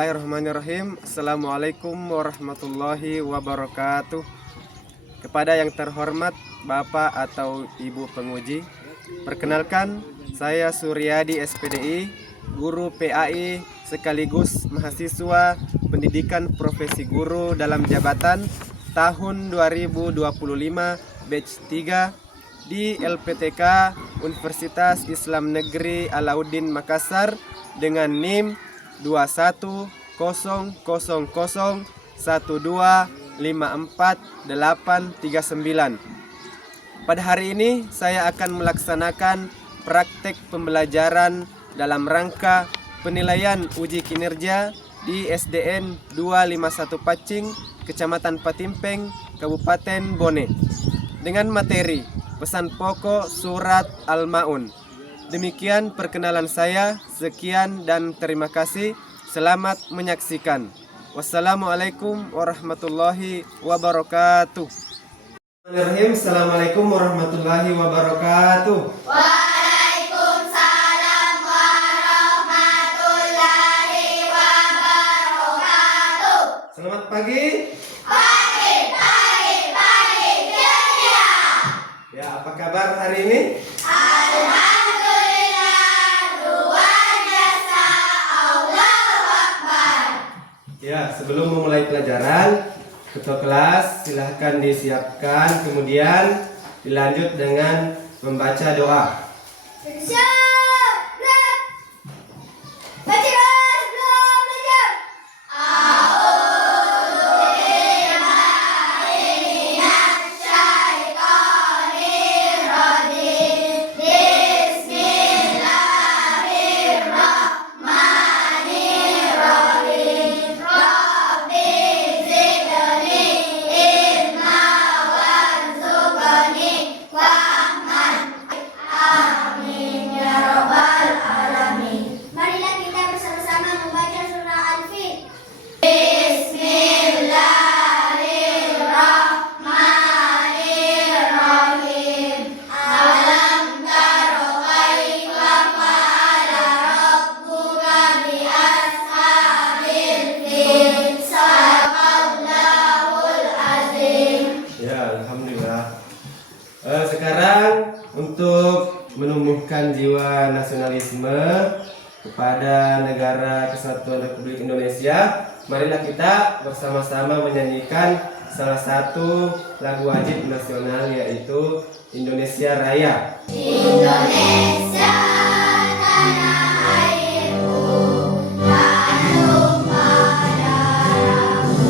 Bismillahirrahmanirrahim. Assalamualaikum warahmatullahi wabarakatuh. Kepada yang terhormat Bapak atau Ibu penguji, perkenalkan saya Suryadi SPDI, guru PAI sekaligus mahasiswa pendidikan profesi guru dalam jabatan tahun 2025 batch 3 di LPTK Universitas Islam Negeri Alauddin Makassar dengan NIM 2100012543839. Pada hari ini saya akan melaksanakan praktek pembelajaran dalam rangka penilaian uji kinerja di SDN 251 Pacing, Kecamatan Patimpeng, Kabupaten Bone, dengan materi pesan pokok surat Al-Maun. Demikian perkenalan saya, sekian dan terima kasih. Selamat menyaksikan. Wassalamualaikum warahmatullahi wabarakatuh. Assalamualaikum warahmatullahi wabarakatuh. Waalaikumsalam warahmatullahi wabarakatuh. Selamat pagi. Pagi. Ya, apa kabar hari ini? Ya, sebelum memulai pelajaran, ketua kelas silahkan disiapkan, kemudian dilanjut dengan membaca doa. Sekarang untuk menumbuhkan jiwa nasionalisme kepada negara Kesatuan Republik Indonesia, marilah kita bersama-sama menyanyikan salah satu lagu wajib nasional, yaitu Indonesia Raya. Indonesia tanah airku, tanah padaku.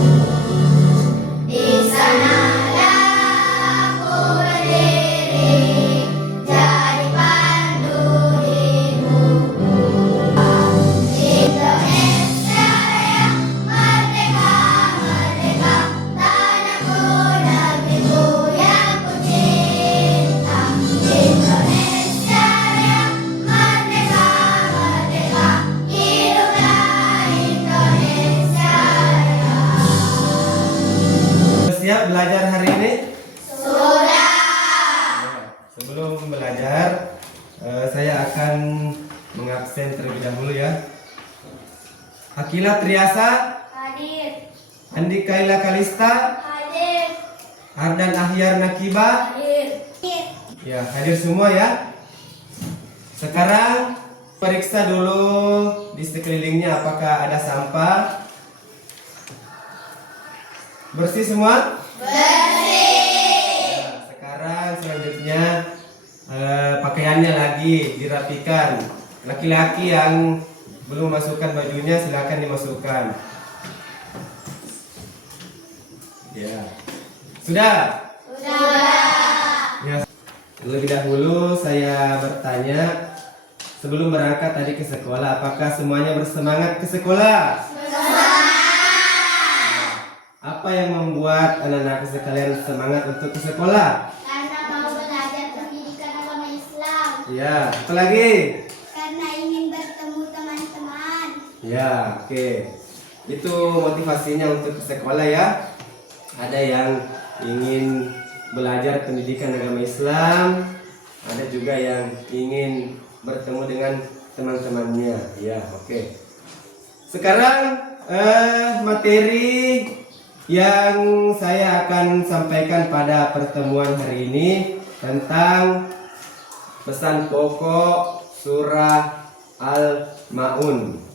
Di sanalah aku berdiri, jadi pandu hidupku. Indonesia Raya, merdeka, merdeka, tanahku, negeriku yang ku cinta. Indonesia Raya, merdeka, merdeka, hiduplah Indonesia Raya. Siap belajar hari ini? Sudah. Sebelum belajar, saya akan mengabsen terlebih dahulu ya. Akila Triasa, Hadir. Andi Kaila Kalista, Hadir. Ardan Ahyar Nakiba. Hadir. Ya, hadir semua ya. Sekarang periksa dulu di sekelilingnya apakah ada sampah. Bersih semua? Bersih. Ya, sekarang selanjutnya pakaiannya lagi dirapikan. Laki-laki yang belum masukkan bajunya silakan dimasukkan. Ya. Sudah? Sudah. Ya. Terlebih dahulu saya bertanya, sebelum berangkat tadi ke sekolah, apakah semuanya bersemangat ke sekolah? Apa yang membuat anak-anak sekalian semangat untuk ke sekolah? Karena mau belajar pendidikan agama Islam. Ya, apa lagi? Karena ingin bertemu teman-teman. Ya, oke. Itu motivasinya untuk ke sekolah ya. Ada yang ingin belajar pendidikan agama Islam, ada juga yang ingin bertemu dengan teman-temannya. Ya, oke. Sekarang materi yang saya akan sampaikan pada pertemuan hari ini tentang pesan pokok surah Al-Maun.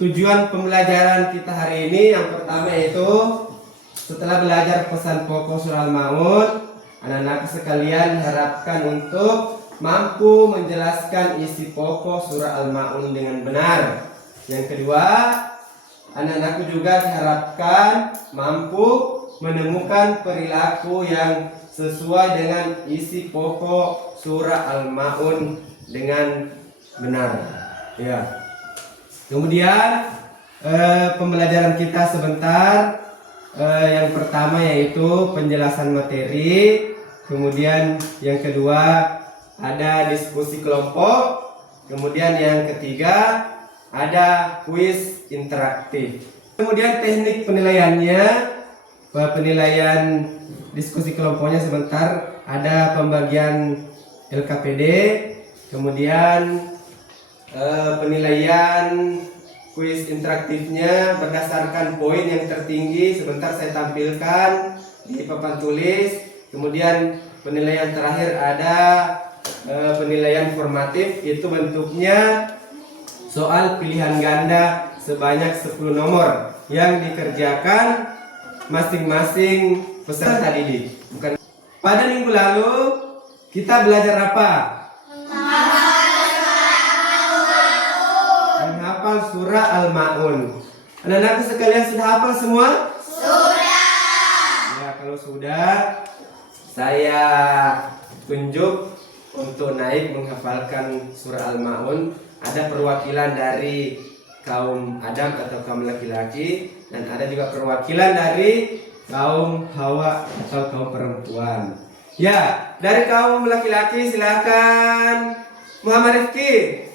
Tujuan pembelajaran kita hari ini yang pertama yaitu setelah belajar pesan pokok surah Al-Maun, anak-anak sekalian harapkan untuk mampu menjelaskan isi pokok surah Al-Maun dengan benar. Yang kedua, anak-anakku juga diharapkan mampu menemukan perilaku yang sesuai dengan isi pokok surah Al-Maun dengan benar. Ya. Kemudian pembelajaran kita sebentar. Yang pertama yaitu penjelasan materi. Kemudian yang kedua ada diskusi kelompok. Kemudian yang ketiga ada kuis interaktif. Kemudian teknik penilaiannya, penilaian diskusi kelompoknya sebentar, ada pembagian LKPD, kemudian penilaian kuis interaktifnya berdasarkan poin yang tertinggi sebentar saya tampilkan di papan tulis. Kemudian penilaian terakhir ada penilaian formatif, itu bentuknya soal pilihan ganda sebanyak 10 nomor yang dikerjakan masing-masing peserta didik. Pada minggu lalu kita belajar apa? Menghafal surah Al-Maun. Anak-anak sekalian sudah hafal semua? Sudah. Ya, kalau sudah saya tunjuk untuk naik menghafalkan surah Al-Maun. Ada perwakilan dari kaum Adam atau kaum laki-laki, dan ada juga perwakilan dari kaum Hawa atau kaum perempuan. Ya, dari kaum laki-laki silakan Muhammad Rifki.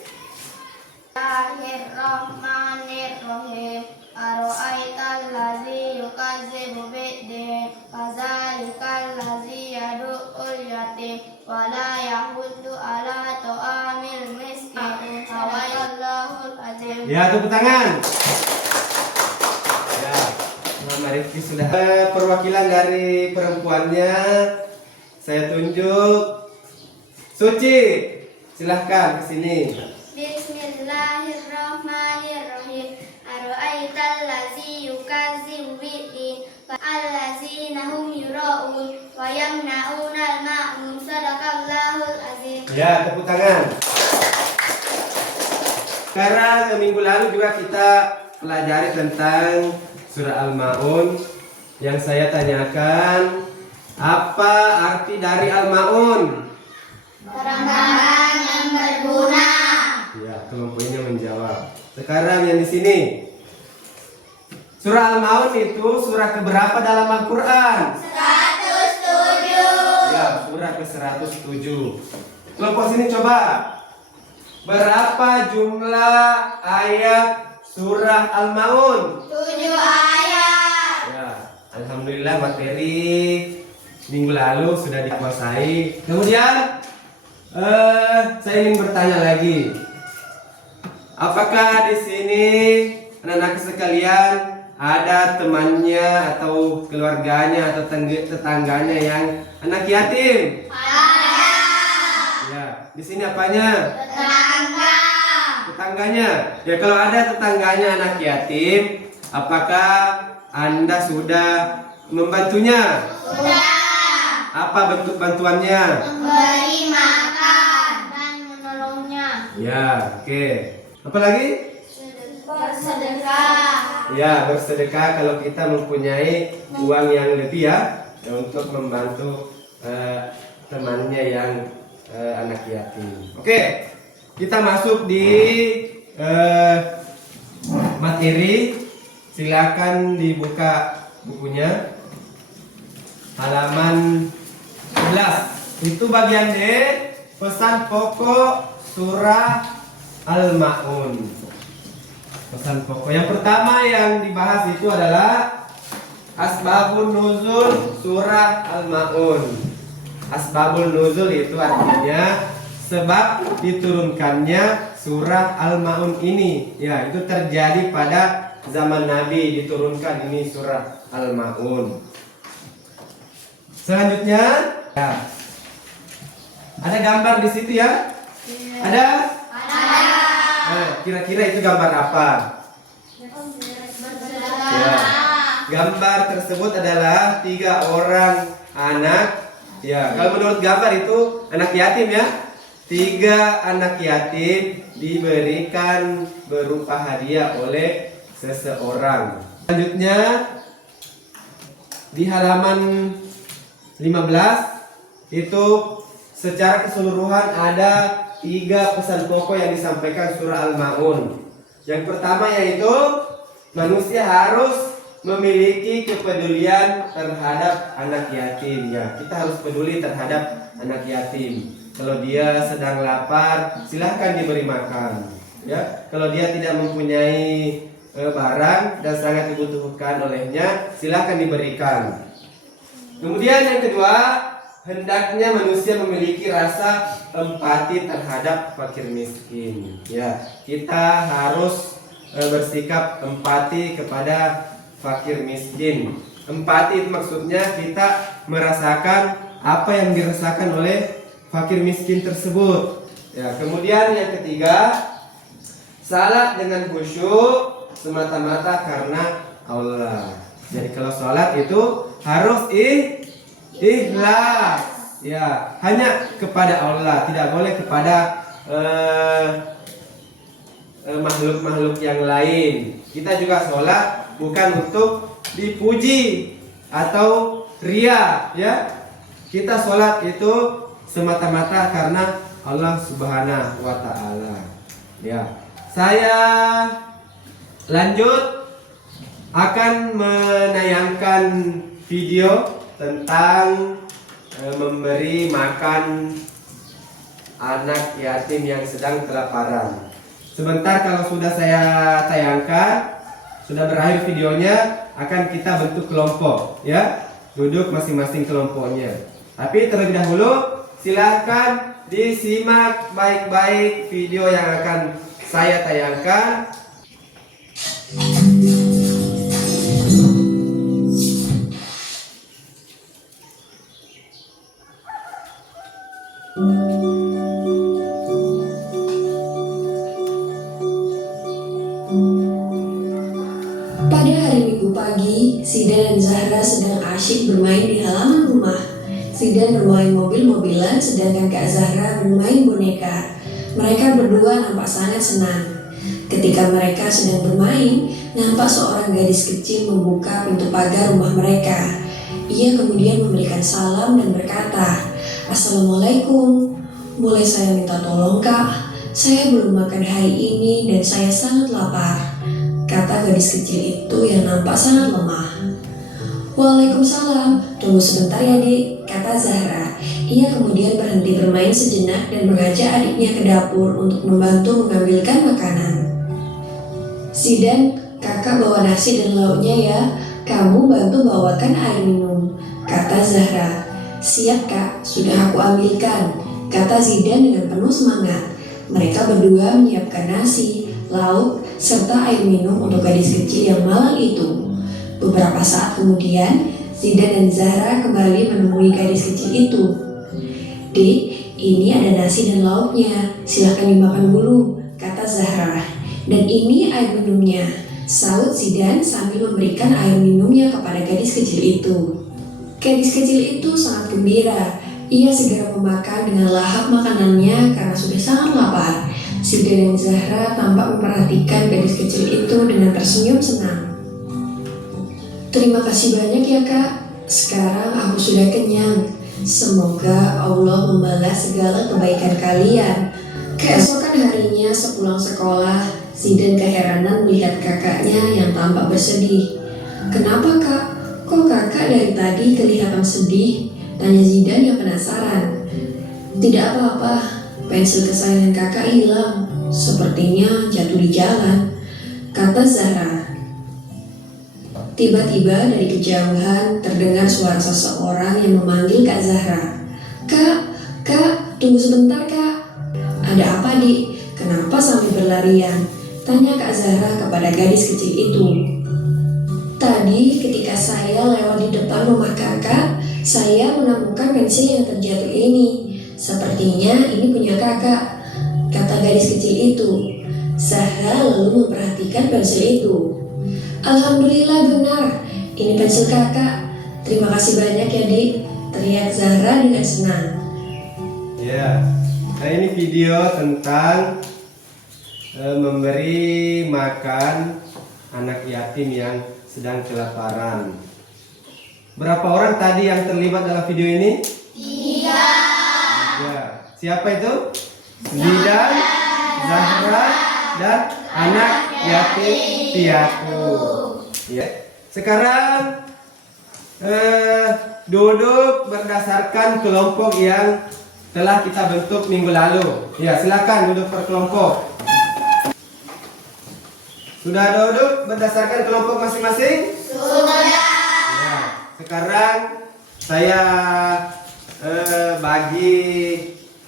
Bismillahirrahmanirrahim. Aro'aital ladzi yukadzibu biddin, fadzalikal ladzi yad'ul yatim wa la yahuddu ala ta'amil miskin. Awallahul azim. Ya, tepuk tangan. Ya, Muhammad Rifki sudah. Perwakilan dari perempuannya saya tunjuk. Suci, silahkan ke sini. Bismillahirrahmanirrahim. Aro'aital ladzi yukadzibu biddin, allazina hum yura'un wa yamna'unal ma'un. Shadaqallahul azim. Ya, tepuk tangan. Sekarang minggu lalu juga kita pelajari tentang surah Al-Maun. Yang saya tanyakan, apa arti dari Al-Maun? Terang-terangan yang berguna. Ya, kelompoknya menjawab. Sekarang yang di sini, surah Al-Maun itu surah keberapa dalam Al-Quran? 107. Ya, surah ke-107. Kelompok sini coba. Berapa jumlah ayat surah Al-Maun? 7 ayat. Ya, alhamdulillah materi minggu lalu sudah dikuasai. Kemudian saya ingin bertanya lagi. Apakah di sini anak-anak sekalian ada temannya atau keluarganya atau tetangganya yang anak yatim? Ada. Ya, di sini apanya? Tetangga. Tetangganya. Ya, kalau ada tetangganya anak yatim, apakah Anda sudah membantunya? Sudah. Apa bentuk bantuannya? Memberi makan dan menolongnya. Ya, oke. Apa lagi? Bersedekah. Ya, bersedekah kalau kita mempunyai uang yang lebih ya, untuk membantu temannya yang anak yatim. Oke, kita masuk di materi. Silakan dibuka bukunya. Halaman 11. Itu bagian D, pesan pokok surah Al-Maun. Pesan pokok yang pertama yang dibahas itu adalah asbabun nuzul surah Al-Maun. Asbabul nuzul itu artinya sebab diturunkannya surah Al-Maun ini. Ya, itu terjadi pada zaman Nabi diturunkan ini surah Al-Maun. Selanjutnya, ya. Ada gambar di situ ya? Ada? Nah, kira-kira itu gambar apa? Ya. Gambar tersebut adalah 3 orang anak. Ya, kalau menurut gambar itu anak yatim ya. 3 anak yatim diberikan berupa hadiah oleh seseorang. Selanjutnya di halaman 15 itu secara keseluruhan ada 3 pesan pokok yang disampaikan surah Al-Maun. Yang pertama yaitu manusia harus memiliki kepedulian terhadap anak yatim ya. Kita harus peduli terhadap anak yatim. Kalau dia sedang lapar, silahkan diberi makan ya. Kalau dia tidak mempunyai barang dan sangat dibutuhkan olehnya, silahkan diberikan. Kemudian yang kedua, hendaknya manusia memiliki rasa empati terhadap fakir miskin ya. Kita harus bersikap empati kepada fakir miskin. Empati itu maksudnya kita merasakan apa yang dirasakan oleh fakir miskin tersebut ya. Kemudian yang ketiga, salat dengan khusyuk semata-mata karena Allah. Jadi kalau salat itu harus ikhlas ya, hanya kepada Allah, tidak boleh kepada makhluk-makhluk yang lain. Kita juga sholat bukan untuk dipuji atau ria ya. Kita sholat itu semata-mata karena Allah Subhanahu wa Ta'ala ya. Saya lanjut akan menayangkan video tentang memberi makan anak yatim yang sedang kelaparan. Sebentar kalau sudah saya tayangkan, sudah berakhir videonya, akan kita bentuk kelompok ya. Duduk masing-masing kelompoknya. Tapi terlebih dahulu silahkan disimak baik-baik video yang akan saya tayangkan. Pada hari Minggu pagi, Zidan dan Zahra sedang asyik bermain di halaman rumah. Zidan bermain mobil-mobilan, sedangkan Kak Zahra bermain boneka. Mereka berdua nampak sangat senang. Ketika mereka sedang bermain, nampak seorang gadis kecil membuka pintu pagar rumah mereka. Ia kemudian memberikan salam dan berkata, "Assalamualaikum. Boleh saya minta tolong, Kak? Saya belum makan hari ini dan saya sangat lapar," kata gadis kecil itu yang nampak sangat lemah. "Waalaikumsalam, tunggu sebentar ya Dik," kata Zahra. Ia kemudian berhenti bermain sejenak dan mengajak adiknya ke dapur untuk membantu mengambilkan makanan. "Zidan, kakak bawa nasi dan lauknya ya, kamu bantu bawakan air minum," kata Zahra. "Siap kak, sudah aku ambilkan," kata Zidan dengan penuh semangat. Mereka berdua menyiapkan nasi, lauk, serta air minum untuk gadis kecil yang malang itu. Beberapa saat kemudian, Zidan dan Zahra kembali menemui gadis kecil itu. "Dik, ini ada nasi dan lauknya, silahkan dimakan dulu," kata Zahra. "Dan ini air minumnya," saut Zidan sambil memberikan air minumnya kepada gadis kecil itu. Gadis kecil itu sangat gembira. Ia segera memakan dengan lahap makanannya karena sudah sangat lapar. Zidan dan Zahra tampak memperhatikan gadis kecil itu dengan tersenyum senang. "Terima kasih banyak ya kak, sekarang aku sudah kenyang. Semoga Allah membalas segala kebaikan kalian." Keesokan harinya sepulang sekolah, Zidan keheranan melihat kakaknya yang tampak bersedih. "Kenapa kak? Kok kakak dari tadi kelihatan sedih?" tanya Zidan yang penasaran. "Tidak apa-apa, pensil kesayangan kakak hilang. Sepertinya jatuh di jalan," kata Zahra. Tiba-tiba dari kejauhan terdengar suara seseorang yang memanggil Kak Zahra. Kak, tunggu sebentar kak." "Ada apa Dik? Kenapa sambil berlarian?" Tanya Kak Zahra kepada gadis kecil itu. Tadi ketika saya lewat di depan rumah kakak, saya menemukan pensil yang terjatuh ini. Sepertinya ini punya kakak, kata gadis kecil itu. Zahra lalu memperhatikan pensil itu. Alhamdulillah benar, ini pensil kakak. Terima kasih banyak ya Dik, teriak Zahra dengan senang. Ya, nah ini video tentang memberi makan anak yatim yang sedang kelaparan. Berapa orang tadi yang terlibat dalam video ini? 3. Siapa itu? Zidan, Zahra, dan anak yatim piatu. Ya. Sekarang duduk berdasarkan kelompok yang telah kita bentuk minggu lalu. Ya, silakan duduk per kelompok. Sudah duduk berdasarkan kelompok masing-masing? Sudah. Ya, sekarang saya bagi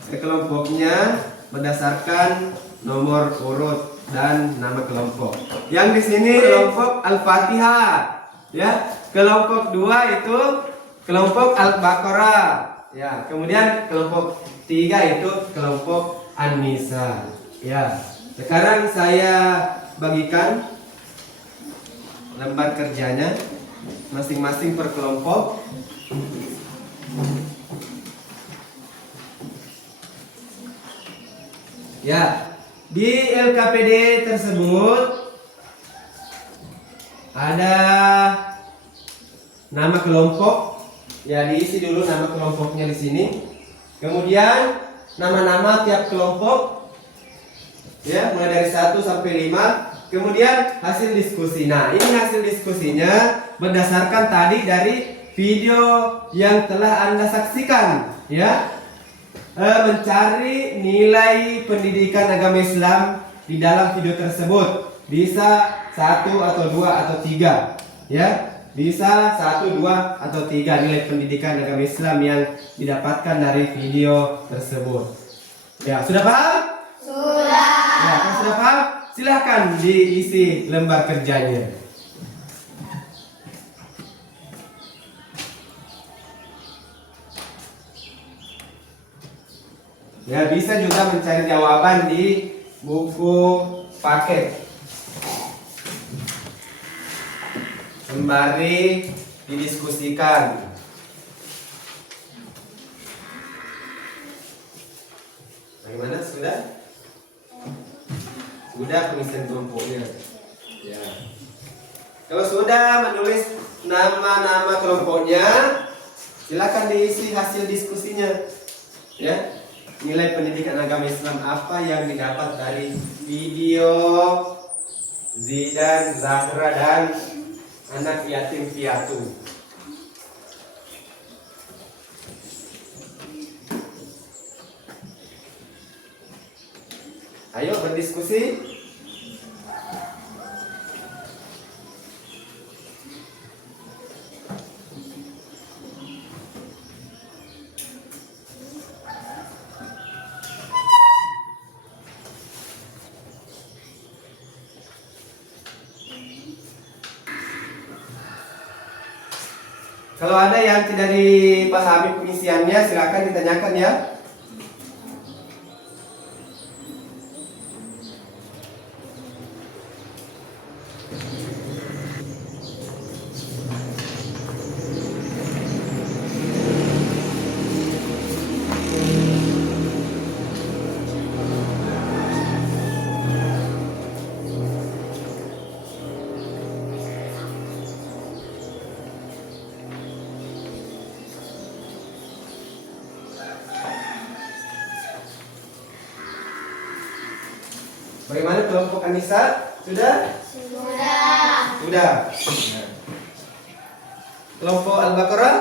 ke kelompoknya berdasarkan nomor urut dan nama kelompok. Yang di sini kelompok Al-Fatihah, ya. Kelompok 2 itu kelompok Al-Baqarah, ya. Kemudian kelompok 3 itu kelompok An-Nisa, ya. Sekarang saya bagikan lembar kerjanya masing-masing per kelompok. Ya, di LKPD tersebut ada nama kelompok. Ya, diisi dulu nama kelompoknya di sini. Kemudian nama-nama tiap kelompok. Ya, mulai dari 1 sampai 5. Kemudian hasil diskusi. Nah, ini hasil diskusinya berdasarkan tadi dari video yang telah Anda saksikan, ya. Mencari nilai pendidikan agama Islam di dalam video tersebut. Bisa 1 atau 2 atau 3, ya. Bisa 1, 2 atau 3 nilai pendidikan agama Islam yang didapatkan dari video tersebut. Ya, sudah paham? Sudah. Ya, kan sudah paham? Silahkan diisi lembar kerjanya. Ya, bisa juga mencari jawaban di buku paket. Sembari didiskusikan. Bagaimana? Sudah? Sudah pengisian kelompoknya. Ya. Kalau sudah menulis nama-nama kelompoknya, silakan diisi hasil diskusinya. Ya. Nilai pendidikan agama Islam apa yang didapat dari video Zidan, Zahra, dan anak yatim piatu. Ayo berdiskusi. Kalau ada yang tidak dipahami pengisiannya, silakan ditanyakan ya. Bagaimana kelompok Anissa? Sudah? Sudah. Sudah. Kelompok Al-Baqarah?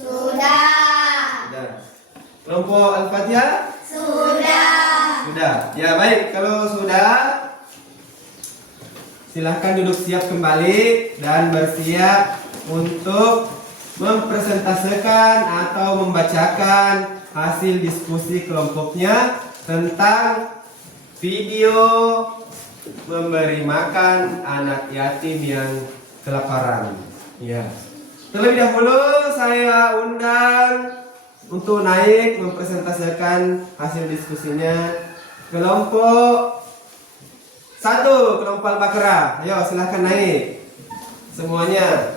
Sudah. Sudah. Kelompok Al-Fatihah? Sudah. Sudah. Ya, baik. Kalau sudah, silahkan duduk siap kembali dan bersiap untuk mempresentasikan atau membacakan hasil diskusi kelompoknya tentang video memberi makan anak yatim yang kelaparan. Ya. Terlebih dahulu saya undang untuk naik mempresentasikan hasil diskusinya kelompok 1, kelompok Al-Baqarah. Ayo silahkan naik semuanya.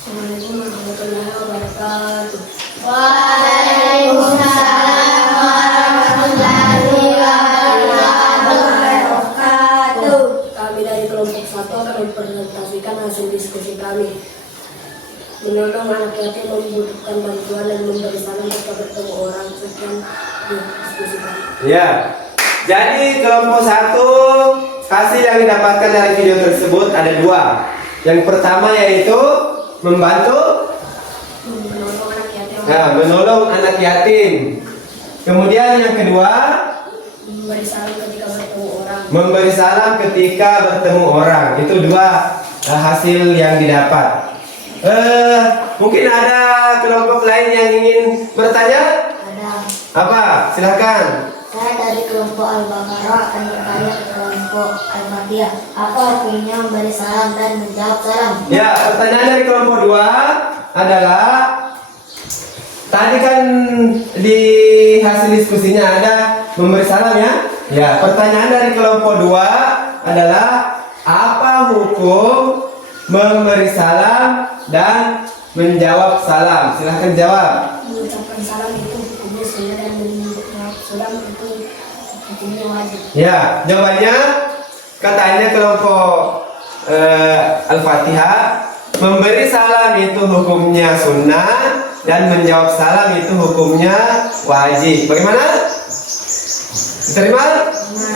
Assalamualaikum warahmatullahi wabarakatuh. Waalaikumsalam warahmatullahi wabarakatuh. Kami dari kelompok 1 akan mempresentasikan hasil diskusi kami. Menolong anak yatim membutuhkan bantuan dan memberi salam ketika bertemu orang. Sekian diskusi kami. Ya. Jadi kelompok 1 hasil yang didapatkan dari video tersebut ada 2. Yang pertama yaitu membantu menolong anak yatim. Kemudian yang kedua Memberi salam ketika bertemu orang. memberi salam ketika bertemu orang. Itu 2 hasil yang didapat. Mungkin ada kelompok lain yang ingin bertanya? Ada. Apa? Silahkan. Saya dari kelompok Al-Baqarah akan bertanya ke kelompok Al-Fatihah. Apa artinya memberi salam dan menjawab salam? Ya, pertanyaan dari kelompok 2 adalah tadi kan di hasil diskusinya ada memberi salam ya. Ya, pertanyaan dari kelompok 2 adalah apa hukum memberi salam dan menjawab salam? Silahkan jawab. Mengucapkan salam itu hukumnya sunnah dan menjawab salam itu hukumnya wajib. Ya, jawabannya katanya kelompok Al-Fatihah, memberi salam itu hukumnya sunnah dan menjawab salam itu hukumnya wajib. Bagaimana? Diterima?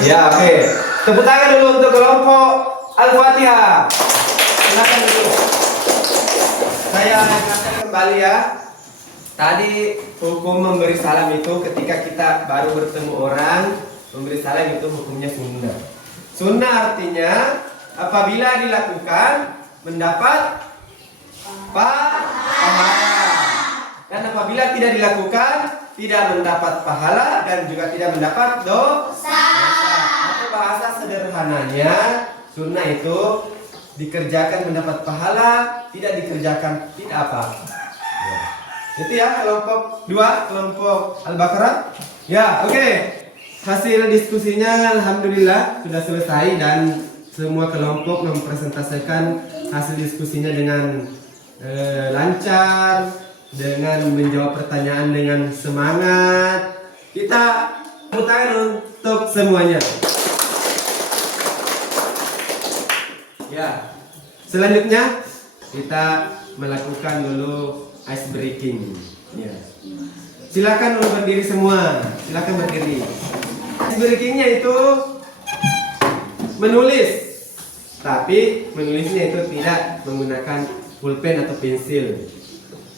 Ya, oke. Tepuk tangan dulu untuk kelompok Al-Fatihah. Silakan dulu. Saya ingatkan kembali ya. Tadi hukum memberi salam itu ketika kita baru bertemu orang, memberi salam itu hukumnya sunnah. Sunnah artinya apabila dilakukan mendapat pahala. Dan apabila tidak dilakukan tidak mendapat pahala dan juga tidak mendapat dosa. Atau bahasa sederhananya sunnah itu dikerjakan mendapat pahala, tidak dikerjakan tidak apa. Ya. Itu ya kelompok 2, kelompok Al-Baqarah. Ya, oke. Hasil diskusinya alhamdulillah sudah selesai dan semua kelompok mempresentasikan hasil diskusinya dengan lancar, dengan menjawab pertanyaan dengan semangat. Kita tepuk tangan untuk semuanya. Ya. Selanjutnya kita melakukan dulu ice breaking. Ya. Silakan dulu berdiri semua. Silakan berdiri. Ice breakingnya itu menulis, tapi menulisnya itu tidak menggunakan pulpen atau pensil,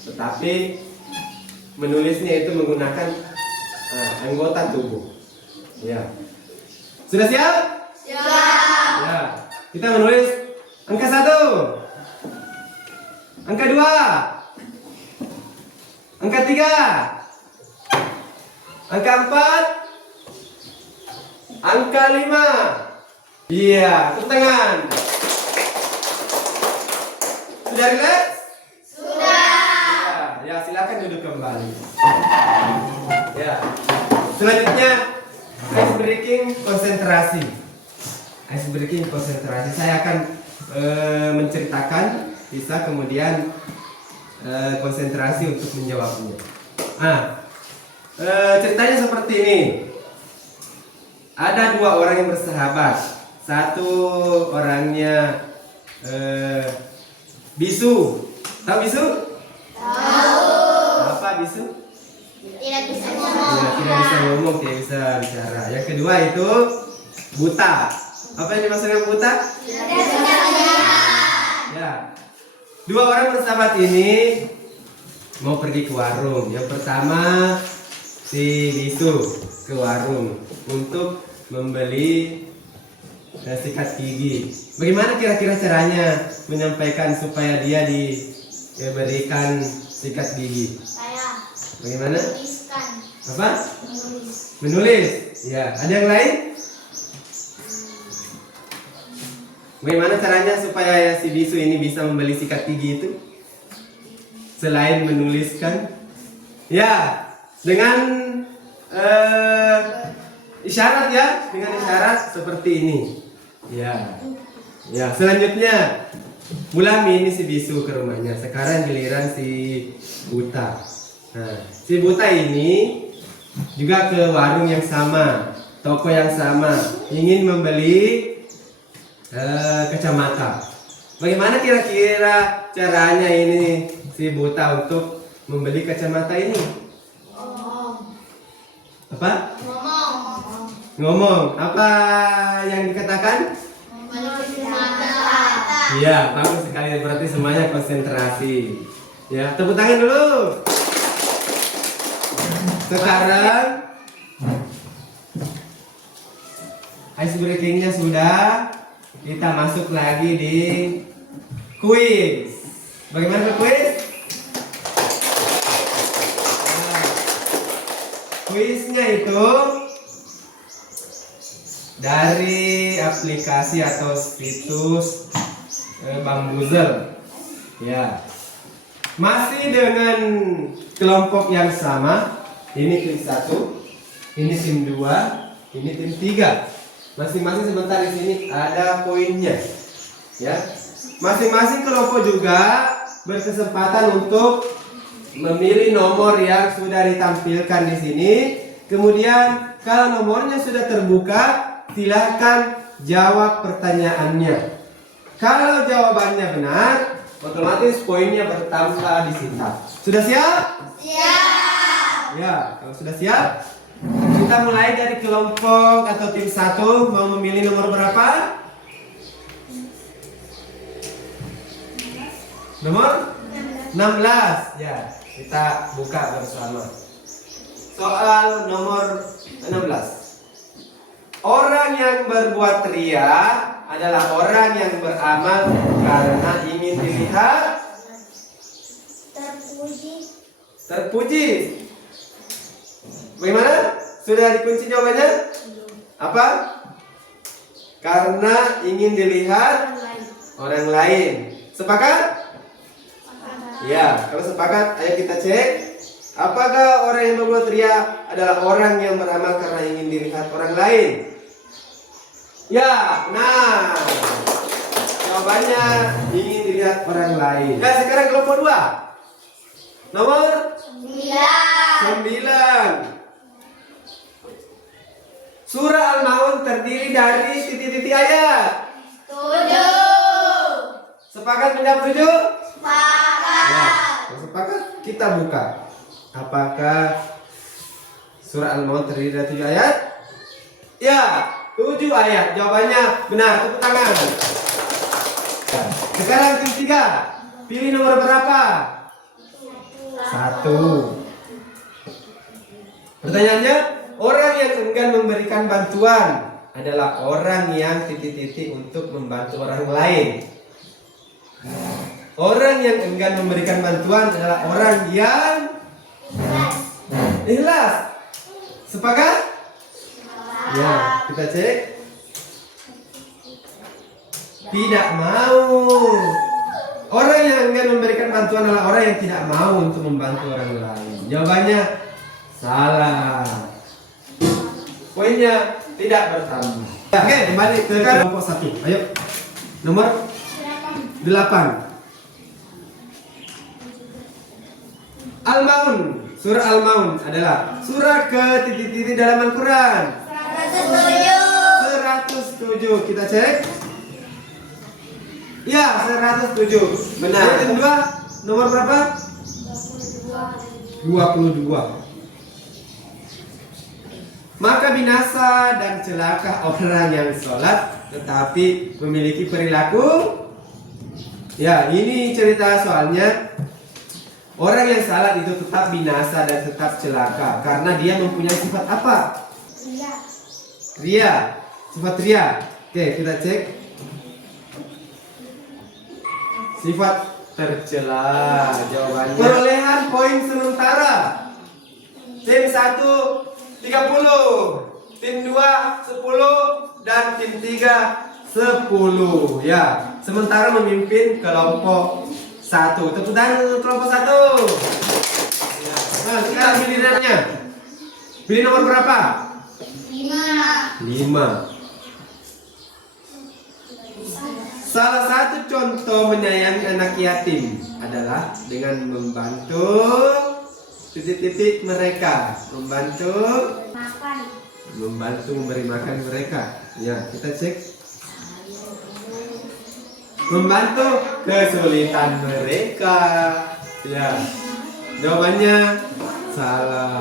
tetapi menulisnya itu menggunakan anggota tubuh. Ya. Sudah siap? Siap. Ya. Kita menulis angka 1, angka 2, angka 3, angka 4, angka 5. Iya, tepuk tangan. Sudah relax? Sudah. Ya, silakan duduk kembali. Ya. Selanjutnya ice breaking konsentrasi. Ice breaking konsentrasi. Saya akan menceritakan, bisa kemudian konsentrasi untuk menjawabnya. Ceritanya seperti ini. Ada 2 orang yang bersahabat. Satu orangnya bisu. Tahu bisu? Tahu. Apa bisu? Tidak bisa Ya, ngomong. tidak bisa ngomong, tidak bisa bicara. Yang kedua itu buta. Apa yang dimaksud dengan buta? Tidak bisa melihat. Ya. 2 orang bersahabat ini mau pergi ke warung. Yang pertama si bisu ke warung untuk membeli sikat gigi. Bagaimana kira-kira caranya menyampaikan supaya dia diberikan sikat gigi? Saya Bagaimana? menuliskan. Apa? Menulis. Menulis. Ya. Ada yang lain? Bagaimana caranya supaya si bisu ini bisa membeli sikat gigi itu? Selain menuliskan, ya dengan isyarat ya, dengan isyarat seperti ini. Ya, ya. Selanjutnya, Mulami ini si bisu ke rumahnya. Sekarang giliran si buta. Nah, si buta ini juga ke warung yang sama, toko yang sama, ingin membeli kacamata. Bagaimana kira-kira caranya ini si buta untuk membeli kacamata ini? Apa? Ngomong. Apa yang dikatakan? Iya, bagus sekali. Berarti semuanya konsentrasi. Ya, tepuk tangan dulu. Sekarang ice breakingnya sudah. Kita masuk lagi di kuis. Bagaimana kuis? Nah, kuisnya itu dari aplikasi atau situs Bambuzel. Ya. Masih dengan kelompok yang sama. Ini tim 1, ini tim 2, ini tim 3. Masing-masing sebentar di sini ada poinnya. Ya. Masing-masing kelompok juga berkesempatan untuk memilih nomor yang sudah ditampilkan di sini. Kemudian kalau nomornya sudah terbuka, silakan jawab pertanyaannya. Kalau jawabannya benar, otomatis poinnya bertambah di sini. Sudah siap? Siap. Ya, kalau sudah siap, kita mulai dari kelompok atau tim 1. Mau memilih nomor berapa? Nomor 16. Ya, kita buka bersama. Soal nomor 16. Orang yang berbuat ria adalah orang yang beramal karena ingin dilihat terpuji. Bagaimana? Sudah dikunci jawabannya? Apa? Karena ingin dilihat orang lain. Sepakat? Ya, kalau sepakat, ayo kita cek. Apakah orang yang berbuat ria adalah orang yang beramal karena ingin dilihat orang lain? Ya, nah. Jawabannya ingin dilihat orang lain. Nah, sekarang kelompok 2. Nomor 9. Surah Al-Maun terdiri dari titik-titik ayat. 7. Sepakat menjawab 7? Sepakat. Ya, kalau sepakat kita buka. Apakah surah Al-Maun terdiri dari 7 ayat? Ya, 7 ayat. Jawabannya benar. Tepuk tangan. Sekarang tim 3. Pilih nomor berapa? 1. Pertanyaannya, orang yang enggan memberikan bantuan adalah orang yang titik-titik untuk membantu orang lain. Orang yang enggan memberikan bantuan adalah orang yang ikhlas. Sepakat? Ya, kita cek. Tidak mau. Orang yang enggan memberikan bantuan adalah orang yang tidak mau untuk membantu orang lain. Jawabannya salah. Poinnya tidak bertambah. Oke, kembali ke kelompok 1. Ayo. Nomor 8. Al-Maun. Surah Al-Maun adalah surah ke titik-titik dalam Al-Quran. 107. Kita cek. Ya, 107. Benar. Yang kedua, nomor berapa? 22. Maka binasa dan celaka orang yang sholat tetapi memiliki perilaku. Ya, ini cerita soalnya. Orang yang salat itu tetap binasa dan tetap celaka karena dia mempunyai sifat apa? Ria. Sifat ria. Oke, kita cek. Sifat tercela. Jawabannya. Perolehan poin sementara. Tim 1 30, tim 2 10, dan tim 3 10 ya. Sementara memimpin kelompok 1. Tepuk tangan untuk kelompok 1. Ya. Nah, sekarang gilirannya. Pilih nomor berapa? 5. Salah satu contoh menyayangi anak yatim adalah dengan membantu titik-titik mereka, membantu memberi makan mereka. Ya, kita cek. Membantu kesulitan mereka. Ya, jawabannya salah.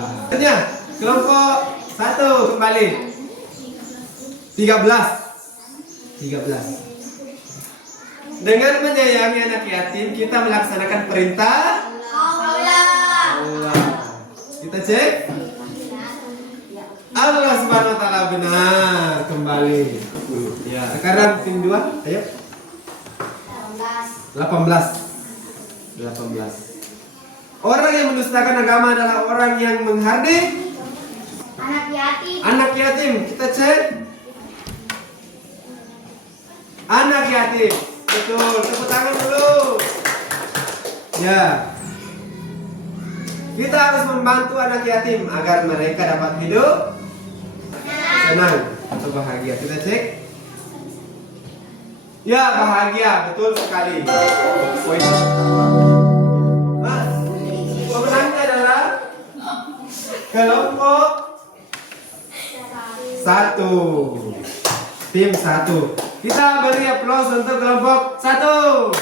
Kelompok 1 kembali. 13. Dengan menyayangi anak yatim, kita melaksanakan perintah Allah. Kita cek. Allah Subhanahu wa taala benar, kembali. Ya, sekarang tim 2, ayo. 18. Orang yang mendustakan agama adalah orang yang menghardik anak yatim. Kita cek. Anak yatim. Betul, tepuk tangan dulu. Ya. Kita harus membantu anak yatim agar mereka dapat hidup senang atau bahagia. Kita cek. Ya, bahagia, betul sekali. Poin. Pemenangnya adalah kelompok 1. Tim 1. Kita beri aplaus untuk kelompok 1.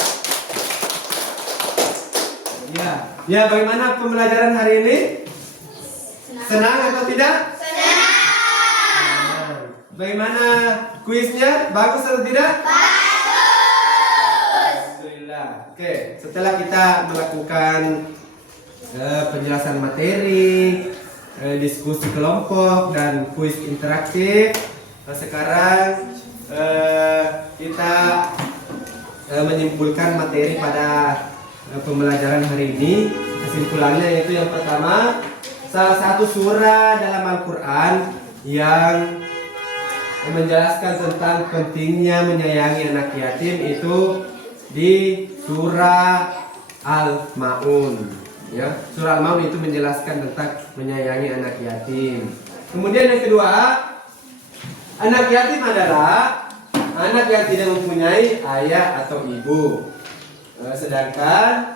Ya, bagaimana pembelajaran hari ini? Senang atau tidak? Senang. Bagaimana kuisnya? Bagus atau tidak? Bagus. Alhamdulillah. Oke, setelah kita melakukan penjelasan materi, diskusi kelompok dan kuis interaktif, sekarang kita menyimpulkan materi pada pembelajaran hari ini. Kesimpulannya yaitu yang pertama, salah satu surah dalam Al-Quran yang menjelaskan tentang pentingnya menyayangi anak yatim itu di surah Al-Maun. Ya, surah Al-Maun itu menjelaskan tentang menyayangi anak yatim. Kemudian yang kedua, anak yatim adalah anak yang tidak mempunyai ayah atau ibu. Sedangkan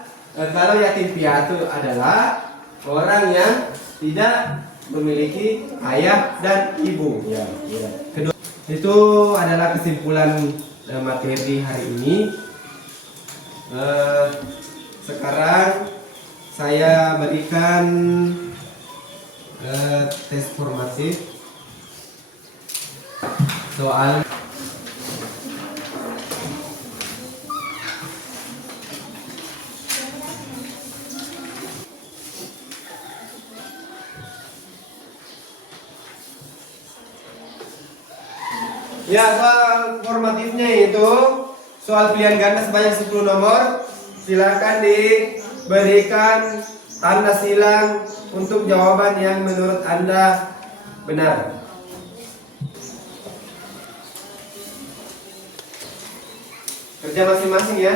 kalau yatim piatu adalah orang yang tidak memiliki ayah dan ibu. Ya. Kedua, itu adalah kesimpulan materi hari ini. Sekarang saya berikan tes formatif soal. Ya, soal formatifnya itu soal pilihan ganda sebanyak 10 nomor. Silakan diberikan tanda silang untuk jawaban yang menurut Anda benar. Kerja masing-masing ya.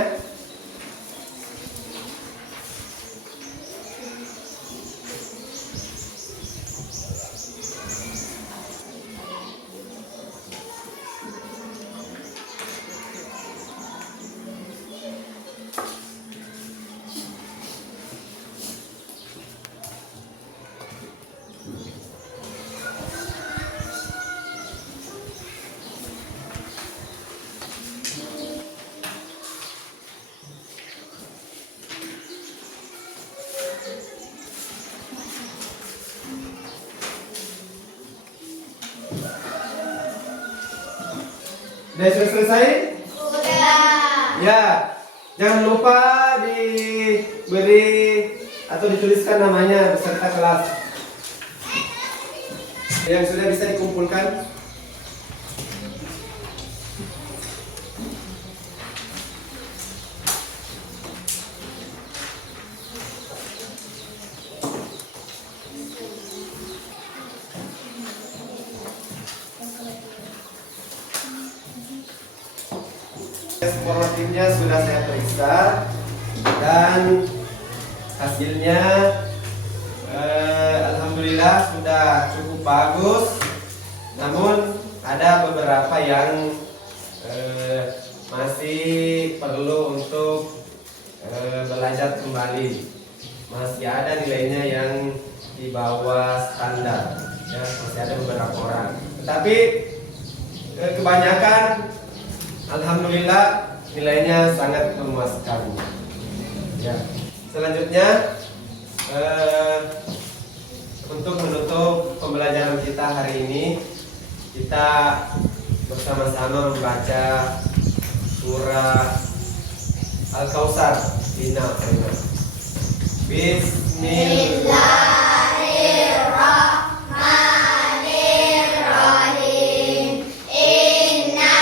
Sudah selesai? Sudah. Ya, jangan lupa diberi atau dituliskan namanya beserta kelas yang sudah bisa dikumpulkan. Sportifnya sudah saya periksa dan hasilnya alhamdulillah sudah cukup bagus. Namun ada beberapa yang masih perlu untuk belajar kembali. Masih ada nilainya yang di bawah standar, ya, masih ada beberapa orang. Tetapi kebanyakan alhamdulillah nilainya sangat memuaskan. Ya. Selanjutnya untuk menutup pembelajaran kita hari ini, kita bersama-sama membaca surah Al-Kautsar. Bismillahirrahmanirrahim. Inna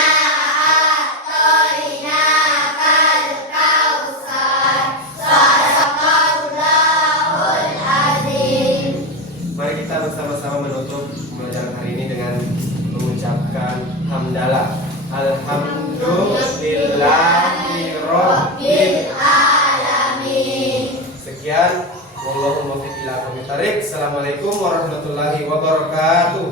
a'tainakal kautsar. Shadaqallahul azim. Mari kita bersama-sama menutup pembelajaran hari ini dengan mengucapkan hamdalah. Alhamdulillahirabbil alamin. Sekian, wallahul muwaffiq ila aqwamit thoriq. Assalamualaikum warahmatullahi wabarakatuh.